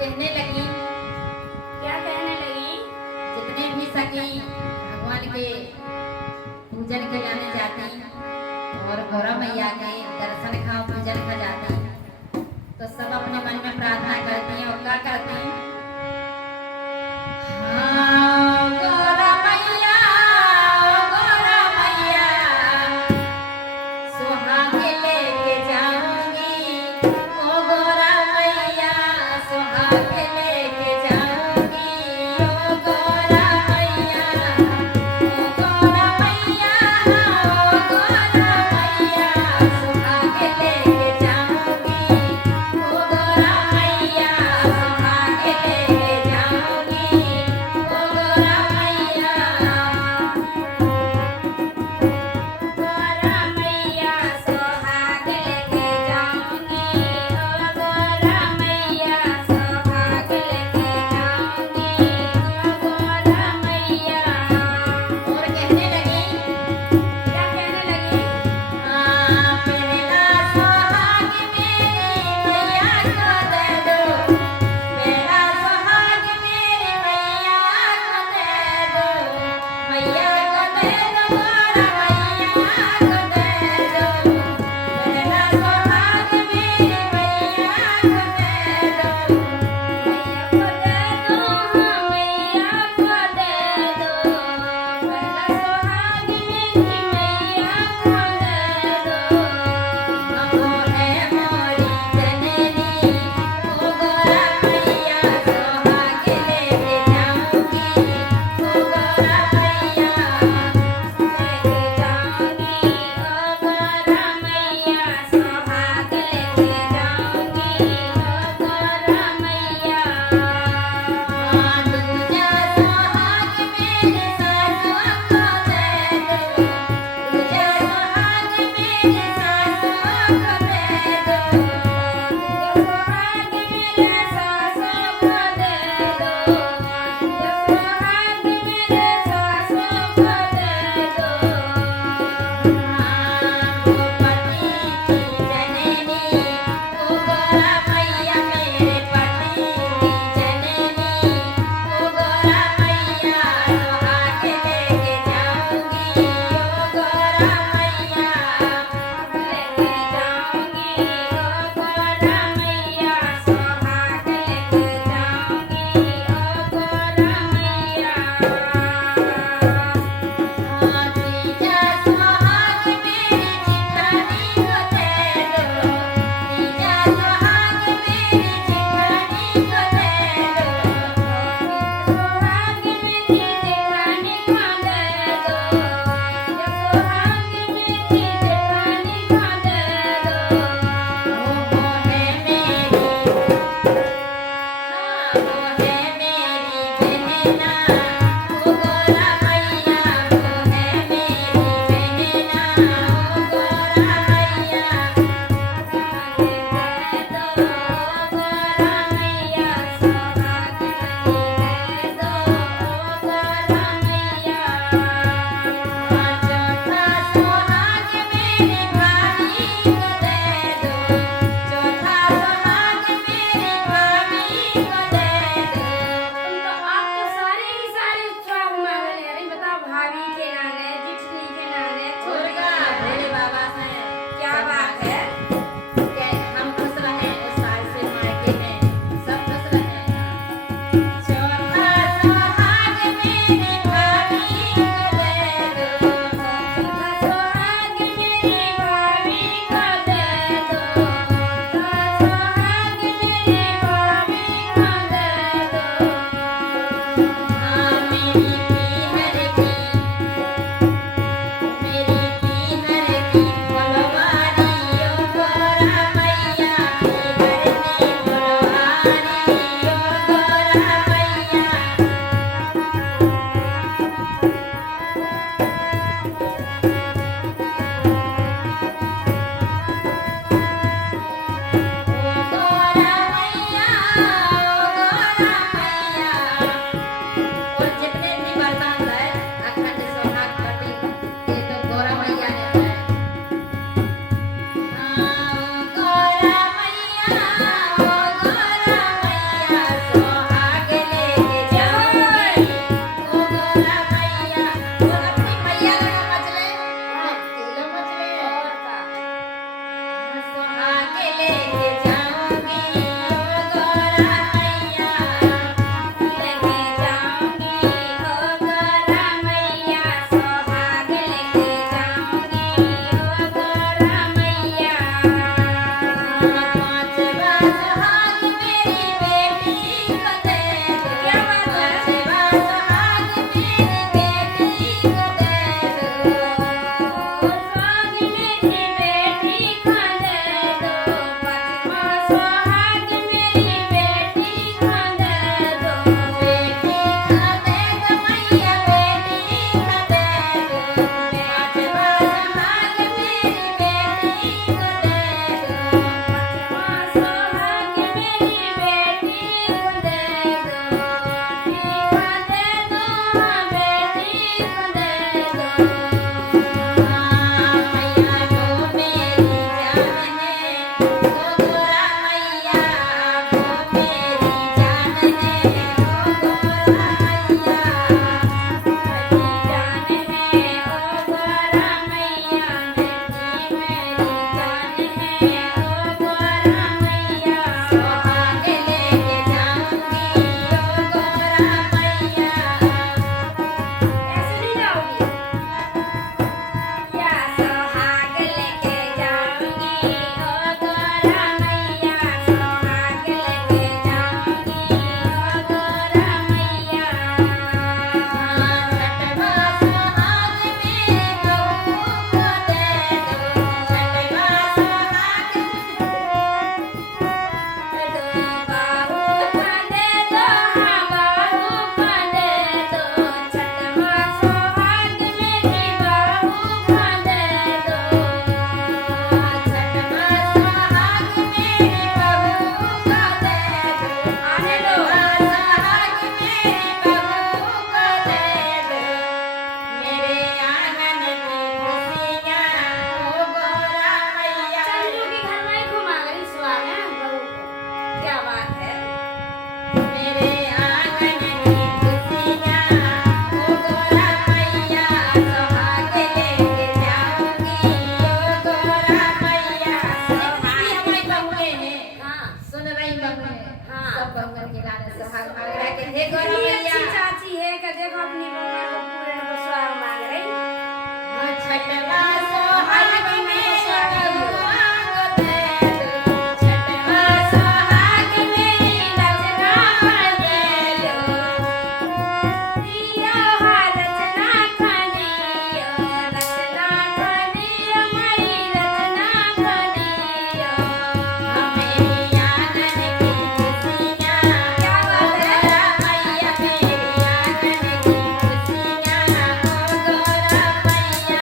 कहने लगी, क्या कहने लगी? जितने भी सखी भगवान के पूजन के लाने जाती और गौरा मैया के दर्शन का पूजन का जाती, तो सब अपने मन में प्रार्थना करती हैं और क्या करती हैं? हाँ, गौरा मैया, गौरा मैया, सुहाग लेके जाऊंगी, ओ गौरा मैया, सुहाग लेके जाऊंगी, ओ गौरा मैया, ओ गौरा मैया, ओ गौरा मैया, सुहाग लेके जाऊंगी, ओ गौरा मैया, के लाने सुहाग मांग रहा है कि हे गौरा इतनी मैया अच्छी चाची है कि देखो अपनी बउआ को पूरे को सुहाग मांग रही। छठवा